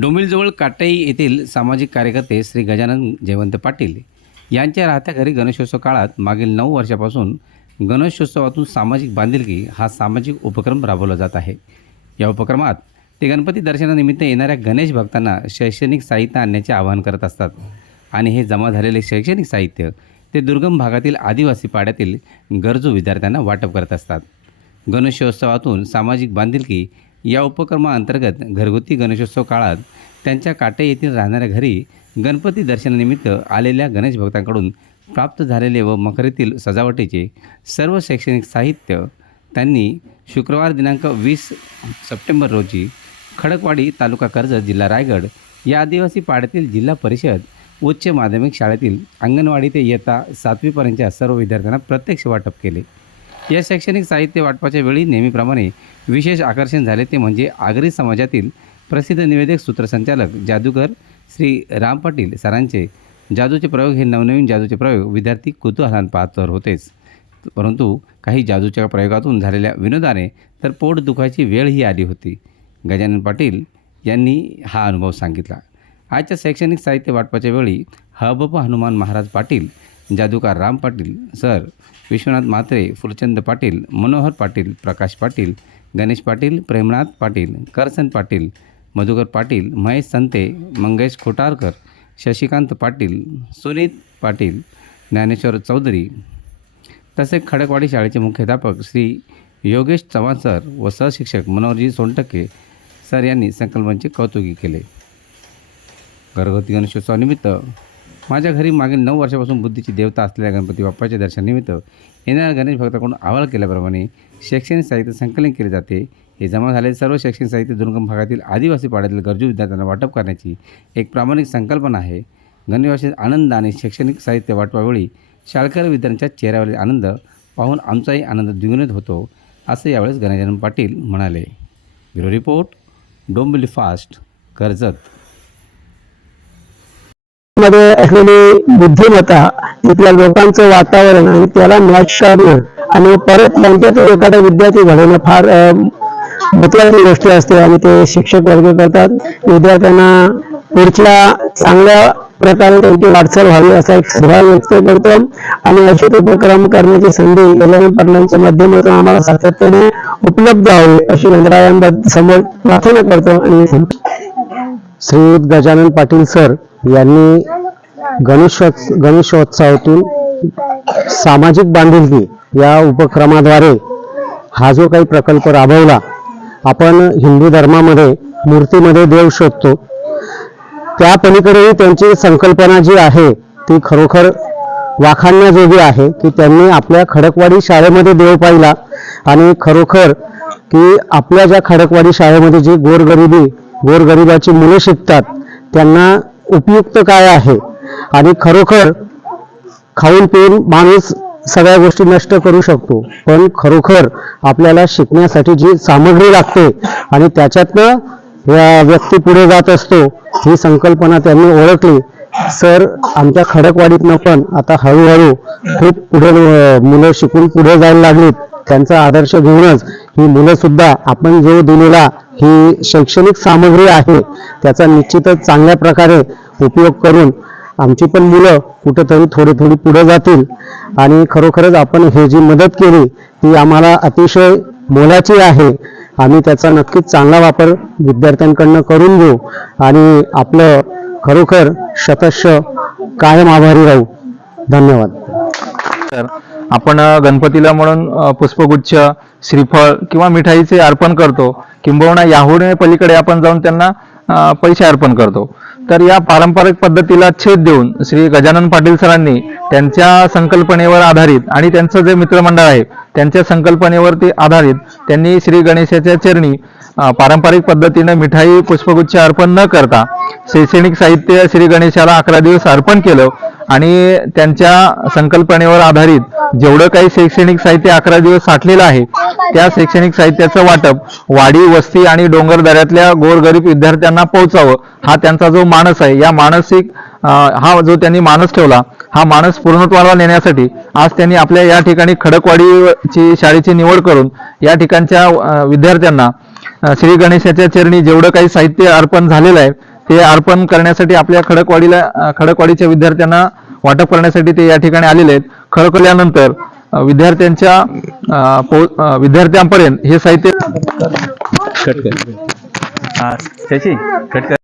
डोंबिवलीजवळ काटई येथील सामाजिक कार्यकर्ते श्री गजानन जयवंत पाटील यांच्या राहत्या घरी गणेशोत्सव काळात मागील नऊ वर्षापासून गणेशोत्सवातून सामाजिक बांधिलकी हा सामाजिक उपक्रम राबवला जात आहे. या उपक्रमात ते गणपती दर्शनानिमित्त येणाऱ्या गणेश भक्तांना शैक्षणिक साहित्य आणण्याचे आवाहन करत असतात. आणि हे जमा झालेले शैक्षणिक साहित्य ते दुर्गम भागातील आदिवासी पाड्यातील गरजू विद्यार्थ्यांना वाटप करत असतात. गणेशोत्सवातून सामाजिक बांधिलकी या उपक्रमाअंतर्गत घरगुती गणेशोत्सव काळात त्यांच्या काटे येथील राहणाऱ्या घरी गणपती दर्शनानिमित्त आलेल्या गणेश भक्तांकडून प्राप्त झालेले व मखरेतील सजावटीचे सर्व शैक्षणिक साहित्य त्यांनी शुक्रवार दिनांक वीस सप्टेंबर रोजी खडकवाडी तालुका कर्जत जिल्हा रायगड या आदिवासी पाड्यातील जिल्हा परिषद उच्च माध्यमिक शाळेतील अंगणवाडी ते इयत्ता सातवीपर्यंतच्या सर्व विद्यार्थ्यांना प्रत्यक्ष वाटप केले. या शैक्षणिक साहित्य वाटपाच्या वेळी नेहमीप्रमाणे विशेष आकर्षण झाले ते म्हणजे आगरी समाजातील प्रसिद्ध निवेदक सूत्रसंचालक जादूगर श्री राम पाटील सरांचे जादूचे प्रयोग हे नवनवीन जादूचे प्रयोग विद्यार्थी कुतूहलान पाहत तर होतेच. परंतु काही जादूच्या प्रयोगातून झालेल्या विनोदाने तर पोट दुखायची वेळही आली होती. गजानन पाटील यांनी हा अनुभव सांगितला. आजच्या शैक्षणिक साहित्य वाटपाच्या वेळी हबप हनुमान महाराज पाटील जादूकार राम पाटील सर विश्वनाथ म्हात्रे फुलचंद पाटील मनोहर पाटील प्रकाश पाटील गणेश पाटील प्रेमनाथ पाटील करसन पाटील मधुकर पाटील महेश संते मंगेश खोटारकर शशिकांत पाटील सुनीत पाटील ज्ञानेश्वर चौधरी तसेच खडकवाडी शाळेचे मुख्याध्यापक श्री योगेश चव्हाण सर व सहशिक्षक मनोहरजी सोनटक्के सर यांनी संकल्पांचे कौतुकी केले. घरगुती गणेशोत्सवानिमित्त माझ्या घरी मागील नऊ वर्षापासून बुद्धीची देवता असलेल्या गणपती बाप्पाच्या दर्शनानिमित्त येणाऱ्या गणेश भक्ताकडून आवाहन केल्याप्रमाणे शैक्षणिक साहित्य संकलन केले जाते. हे जमा झालेले सर्व शैक्षणिक साहित्य दुर्गम भागातील आदिवासी पाड्यातील गरजू विद्यार्थ्यांना वाटप करण्याची एक प्रामाणिक संकल्पना आहे. गणेशवासी आनंद आणि शैक्षणिक साहित्य वाटपावेळी शाळकरी विद्यार्थ्यांच्या चेहऱ्यावरील आनंद पाहून आमचाही आनंद द्विगुणित होतो असं यावेळेस गणेशानंद पाटील म्हणाले. Bureau report Dombivli fast Karjat. मध्ये असलेली बुद्धिमत्ता तिथल्या लोकांचं वातावरण आणि त्याला मॅच करणं आणि परत त्यांच्यात एखादा विद्यार्थी घडवणं फार महत्वाची गोष्ट असते आणि ते शिक्षक वर्ग करतात. विद्यार्थ्यांना पुढच्या चांगल्या प्रकारे त्यांची वाटचाल व्हावी असा एक सद्भाव व्यक्त करतो. आणि असे उपक्रम करण्याची संधी एल पाटलांच्या माध्यमातून आम्हाला सातत्याने उपलब्ध व्हावी अशी मंत्रालयांबद्दल समोर प्रार्थना करतो आणि श्री गजानन पाटील सर यांनी गणेशोत्स गणेशोत्सवातून सामाजिक बांधिलकी या उपक्रमाद्वारे हा जो काही प्रकल्प राबवला आपण हिंदू धर्मामध्ये मूर्तीमध्ये देव शोधतो. त्या पलीकडेही त्यांची संकल्पना जी आहे ती खरोखर वाखाणण्याजोगी आहे की त्यांनी आपल्या खडकवाडी शाळेमध्ये देव पाहिला आणि खरोखर की आपल्या ज्या खडकवाडी शाळेमध्ये जी गोरगरिबी गोरगरिबाची मुलं शिकतात त्यांना उपयुक्त काय आहे? आणि खरोखर खाऊन पिऊन माणूस सगळ्या गोष्टी नष्ट करू शकतो पण खरोखर आपल्याला शिकण्यासाठी जी सामग्री लागते आणि त्याच्यातनं या व्यक्ती पुढे जात असतो ही संकल्पना त्यांनी ओळखली. सर आमच्या खडकवाडीतनं पण आता हळूहळू खूप पुढे मुलं शिकून पुढे जायला लागलीत. त्यांचा आदर्श घेऊनच ही मुलं सुद्धा आपण जो दिलेला ही शैक्षणिक सामग्री आहे त्याचा निश्चितच चांगल्या प्रकारे उपयोग करून आमची पण मुलं कुठंतरी थोडी थोडी पुढे जातील. आणि खरोखरच आपण हे जी मदत केली ती आम्हाला अतिशय मोलाची आहे. आम्ही त्याचा नक्कीच चांगला वापर विद्यार्थ्यांकडनं करून घेऊ आणि आपलं खरोखर शतश कायम आभारी राहू. धन्यवाद. तर आपण गणपतीला म्हणून पुष्पगुच्छ श्रीफळ किंवा मिठाईचे अर्पण करतो. किंबहुना याहूने पलीकडे आपण जाऊन त्यांना पैसे अर्पण करतो. तर या पारंपरिक पद्धतीला छेद देऊन श्री गजानन पाटील सरांनी त्यांच्या संकल्पनेवर आधारित आणि त्यांचं जे मित्रमंडळ आहे त्यांच्या संकल्पनेवरती आधारित त्यांनी श्री गणेशाच्या चरणी पारंपरिक पद्धतीने मिठाई पुष्पगुच्छ अर्पण न करता शैक्षणिक साहित्य श्री गणेशाला अकरा दिवस अर्पण केलं आणि त्यांच्या संकल्पनेवर आधारित जेवढं काही शैक्षणिक साहित्य अकरा दिवस साठलेलं आहे त्या शैक्षणिक साहित्याचं वाटप वाडी वस्ती आणि डोंगर दऱ्यातल्या गोरगरीब विद्यार्थ्यांना पोहोचावं हा त्यांचा जो मानस आहे या मानसिक हा जो त्यांनी मानस ठेवला हा मानस पूर्णत्वाला नेण्यासाठी आज त्यांनी आपल्या या ठिकाणी खडकवाडीची शाळेची निवड करून या ठिकाणच्या विद्यार्थ्यांना श्री गणेशाच्या चरणी जेवढं काही साहित्य अर्पण झालेलं आहे ते अर्पण करण्यासाठी आपल्या खडकवाडीला खडकवाडीच्या विद्यार्थ्यांना वाटप करण्यासाठी ते या ठिकाणी आलेले आहेत. खडकल्यानंतर विद्यार्थ्यांच्या विद्यार्थ्यांपर्यंत हे साहित्य कट